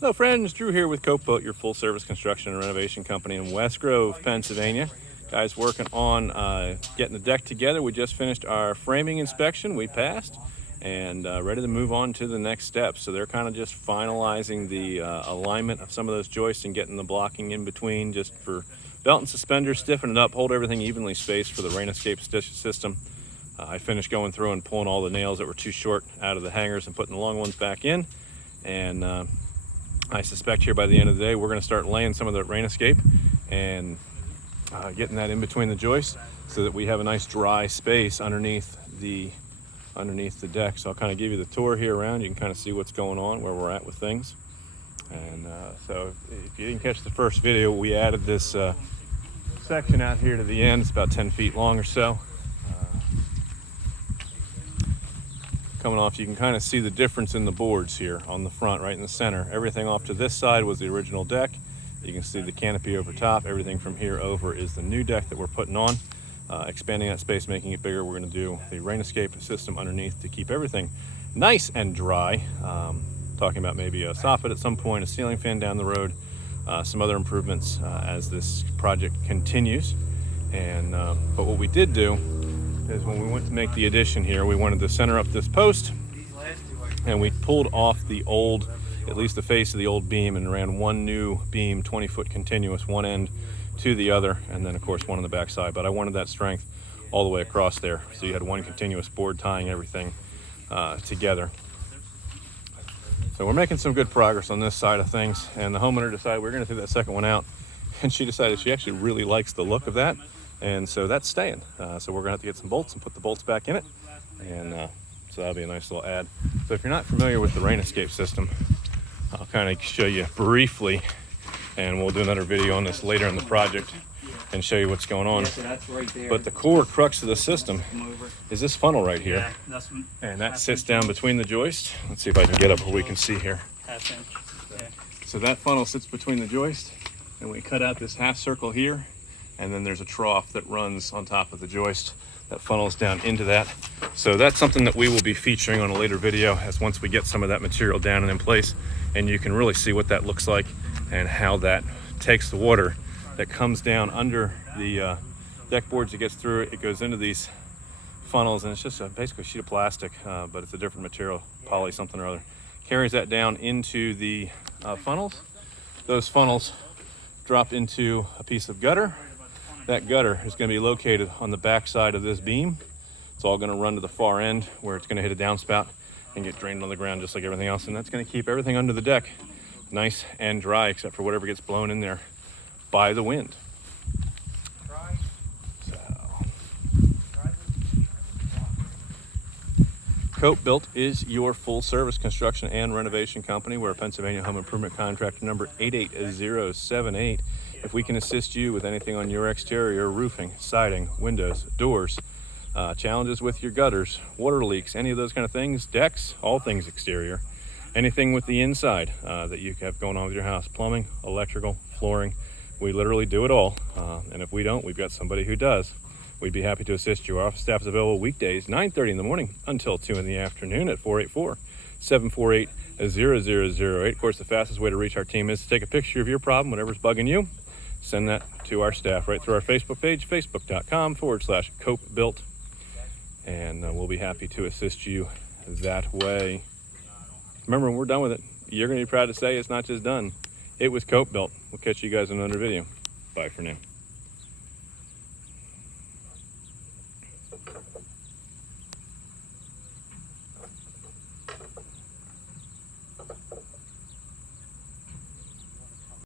Hello friends, Drew here with 𝗗𝘁'𝘀, your full service construction and renovation company in West Grove, Pennsylvania. Guys working on getting the deck together. We just finished our framing inspection, we passed, and ready to move on to the next step. So they're kind of just finalizing the alignment of some of those joists and getting the blocking in between just for belt and suspenders, stiffen it up, hold everything evenly spaced for the rain escape system. I finished going through and pulling all the nails that were too short out of the hangers and putting the long ones back in. And I suspect here by the end of the day, we're going to start laying some of the rain escape and getting that in between the joists so that we have a nice dry space underneath the deck. So I'll kind of give you the tour here around. You can kind of see what's going on, where we're at with things. And so if you didn't catch the first video, we added this section out here to the end. It's about 10 feet long or so. Coming off, you can kind of see the difference in the boards here on the front, right in the center. Everything off to this side was the original deck. You can see the canopy over top. Everything from here over is the new deck that we're putting on. Expanding that space, making it bigger. We're going to do the rain escape system underneath to keep everything nice and dry. Talking about maybe a soffit at some point, a ceiling fan down the road, some other improvements as this project continues. And but what we did do is when we went to make the addition here, we wanted to center up this post, and we pulled off the old, at least the face of the old beam, and ran one new beam, 20-foot continuous, one end to the other, and then of course one on the back side. But I wanted that strength all the way across there, so you had one continuous board tying everything together. So we're making some good progress on this side of things, and the homeowner decided we're going to take that second one out, and she decided she actually really likes the look of that. And so that's staying. So we're gonna have to get some bolts and put the bolts back in it. And so that'll be a nice little add. So if you're not familiar with the rain escape system, I'll kind of show you briefly, and we'll do another video on this later in the project and show you what's going on. Yeah, so that's right there. But the core crux of the system is this funnel right here. Yeah, and that sits down between the joists. Let's see if I can get up where we can see here. ½ inch. Yeah. So that funnel sits between the joists, and we cut out this half circle here. And then there's a trough that runs on top of the joist that funnels down into that. So that's something that we will be featuring on a later video, as once we get some of that material down and in place, and you can really see what that looks like and how that takes the water that comes down under the deck boards. It gets through it, it goes into these funnels, and it's just basically a sheet of plastic, but it's a different material, poly something or other. Carries that down into the funnels. Those funnels drop into a piece of gutter. That gutter is going to be located on the back side of this beam. It's all going to run to the far end where it's going to hit a downspout and get drained on the ground just like everything else. And that's going to keep everything under the deck nice and dry, except for whatever gets blown in there by the wind. 𝗗𝘁'𝘀 is your full service construction and renovation company. We're a Pennsylvania home improvement contractor number 88078. If we can assist you with anything on your exterior, roofing, siding, windows, doors, challenges with your gutters, water leaks, any of those kind of things, decks, all things exterior, anything with the inside that you have going on with your house, plumbing, electrical, flooring, we literally do it all. And if we don't, we've got somebody who does. We'd be happy to assist you. Our office staff is available weekdays, 9:30 in the morning until 2 in the afternoon at 484-748-0008. Of course, the fastest way to reach our team is to take a picture of your problem, whatever's bugging you. Send that to our staff right through our Facebook page, facebook.com/𝗗𝘁'𝘀. And we'll be happy to assist you that way. Remember, when we're done with it, you're going to be proud to say it's not just done. It was 𝗗𝘁'𝘀. We'll catch you guys in another video. Bye for now.